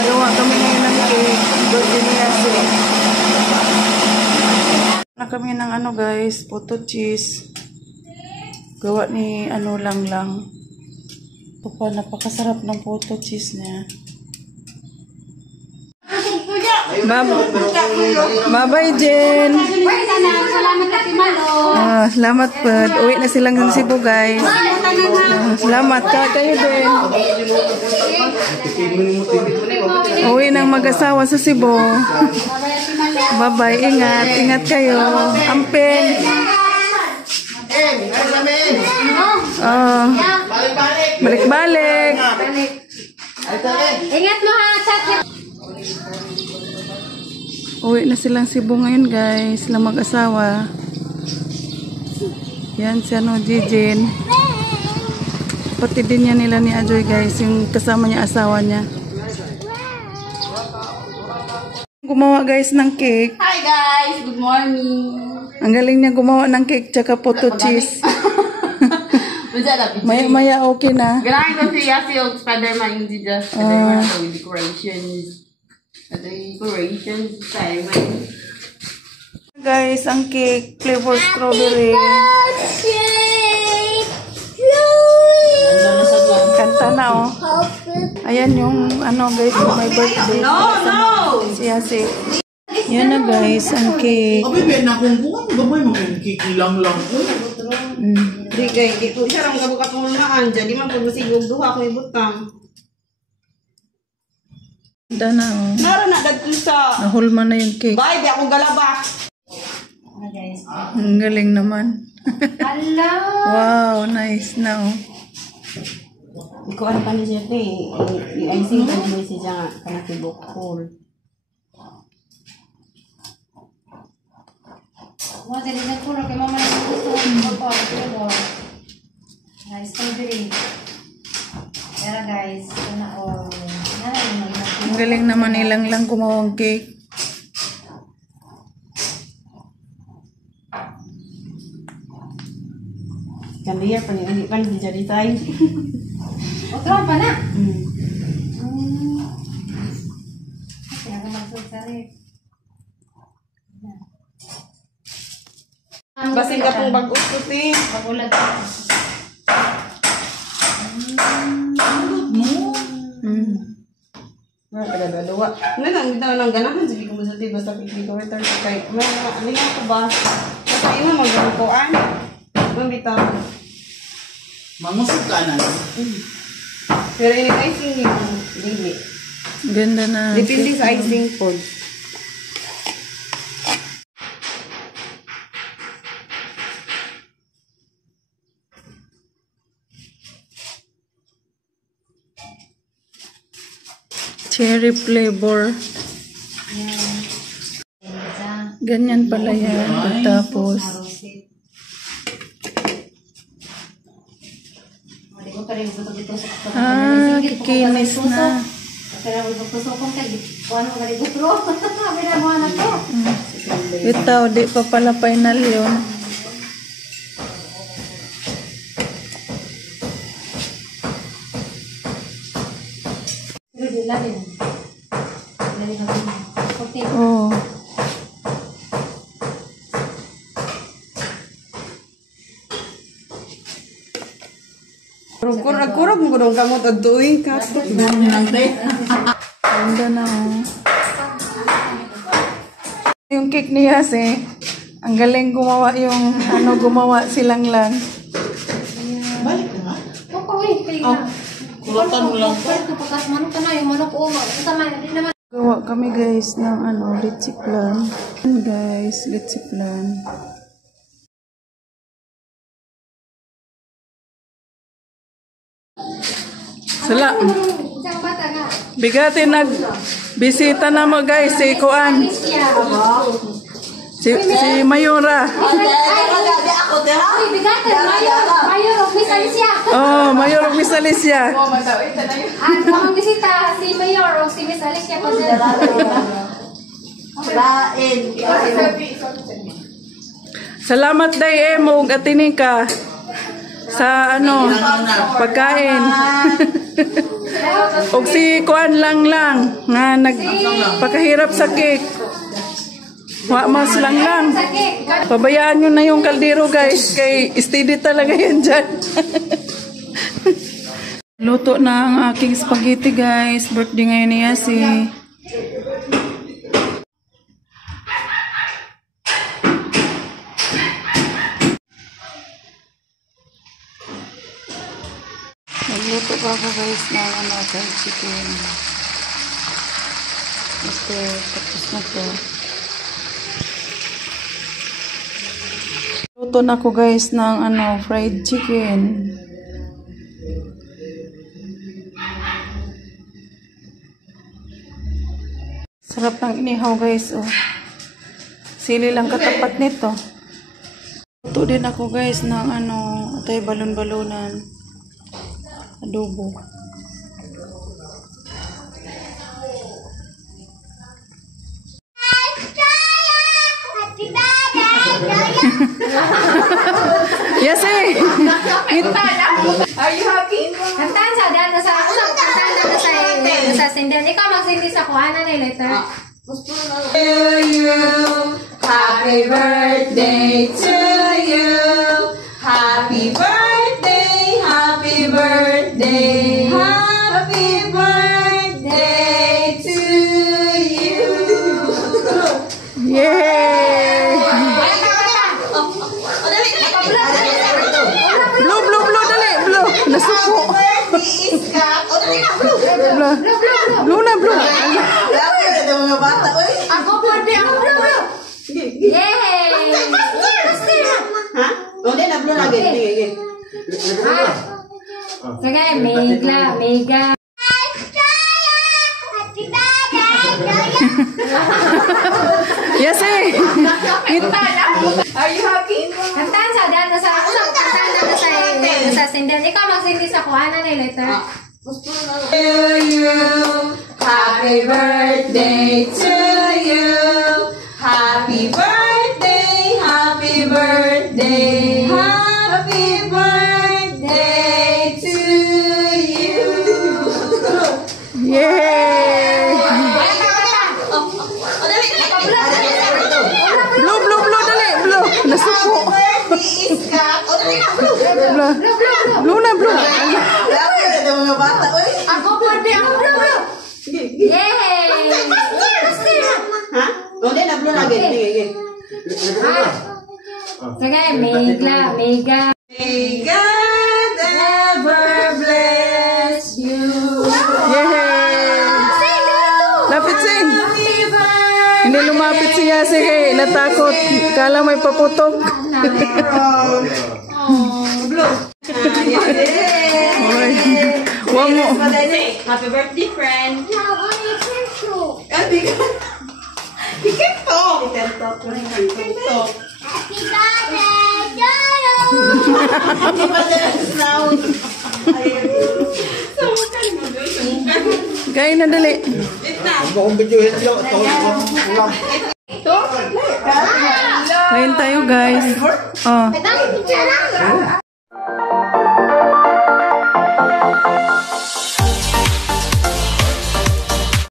Gawa kami ngayon ng cake. Birthday ni Yasi. Na kami ng ano guys, photo cheese. Gawa ni ano lang. Papa, napakasarap ng photo cheese niya. Bye-bye, Jen. Salamat po. Uwi na silang ng Cebu, guys. Salamat ka kayo din. Uwi ng mag-asawa sa Cebu. Bye-bye. Ingat kayo. Amping. Balik-balik. Ingat mo ha. Uwi na silang Cebu ngayon guys, sila mag-asawa. Yan si ano, Jijin. Pati din yan nila ni Ajoy guys, yung kasama niya, asawa niya. Gumawa guys ng cake. Hi guys, good morning. Ang galing niya gumawa ng cake tsaka photo cheese. Maya okay na. Ganahin ko siya yung Spider-Man yung just Spider-Man with decorations. At decorations tayo man. Guys, ang cake flavor strawberry. Kanta na oh. Ayan yung ano guys, my birthday. No! Siya si. Yan na guys, ang cake. Abi ben na kung gamay mga cake lang ko. Di kay di ko siya ram gabukat mo maan, jadi man pag masigog duha ko ibutang. Ganda na oh. Nara na dadto sa. Nahulma na yung cake. Bye, di akong galaba. Guys. Ang galing naman. Hello. Wow, nice na oh. Iko ano pa ni siya i-icing pa ni siya kana tibok cool. Wala din na cool kay mama na gusto ko pa nice strawberry. Pero guys, sana all. Ang galing naman nilang lang gumawang cake. Kandiya pa ni hindi pa ni jadi tayo. Otro pa na. Kaya ka magsusari. Basing ka pong bag-ut ko ti. Bagulat. Dalawa. Ngayon ang bitaw ng ganahan sabi ko mo sa tiba sa pipito return kay ano ko ba? Kasi ina magkuan. Mambitaw. Mangusog ka na. Pero ini icing yung dili. Ganda na. Depende sa icing pod. Cherry flavor. Ganyan pala yan. Tapos kikinis na. Ito, di pa pala final yun. Oh. Kurang mo dong kamu tentuin kan. Ganda na oh. Yung cake ni Yasi, ang galing gumawa yung gumawa silang lang. Balik na. Kulatan mo lang. Gawa kami guys ng litchi plan. Guys, litchi plan. Sala. Bigatin bisita na mo guys si Kuan. Si Mayora. Oh, Mayor of Miss Alicia. Ang bisita si Mayor o si Miss Alicia po Salamat day mo atining ka. sa ano, pagkain. Og si Kuan lang nga nagpakahirap sa cake. Wa mas lang. Pabayaan nyo na yung kaldero guys, kay steady talaga yan dyan. Luto na ang aking spaghetti guys. Birthday ngayon niya si Nagluto pa ako guys ng fried chicken. Tapos na to. Luto na ako guys ng fried chicken. Sarap ng inihaw guys, oh. Sili lang katapat nito. Luto din ako guys ng atay balon-balonan. Adobo. Yes, eh. Are you happy? Kantaan sa dyan, sa sindel. Ikaw magsindi sa kuhanan na letter. To you, happy birthday to you. Happy birthday, happy birthday, happy birthday to you. Yay! Blue, blue, blue, dali, blue. Nasuko. Blue. Blue na, blue. Ako birthday, ako blue. Yay! Ha? Hindi na blue lagi. Sige, mega. Yes, eh. Are you happy? Kantaan sa dyan, sa sindel. Ikaw magsindi sa kuhanan na letter. To you, happy birthday to you. Happy birthday, happy birthday, happy birthday to you. Yay! Blue, blue, blue, dali, blue. Nasuko. Blue. Blue na, blue. Ako birthday, ako blue. Yay! Ha? Hindi na blue lagi. Sige, mega. May God ever bless you. Yay! Lapit sing. Hindi lumapit siya sige. Natakot. Kala may paputok. Blue. Oy. Wag mo. Happy birthday, friend. Ikento. Kain na dali. Kain tayo guys. Oh.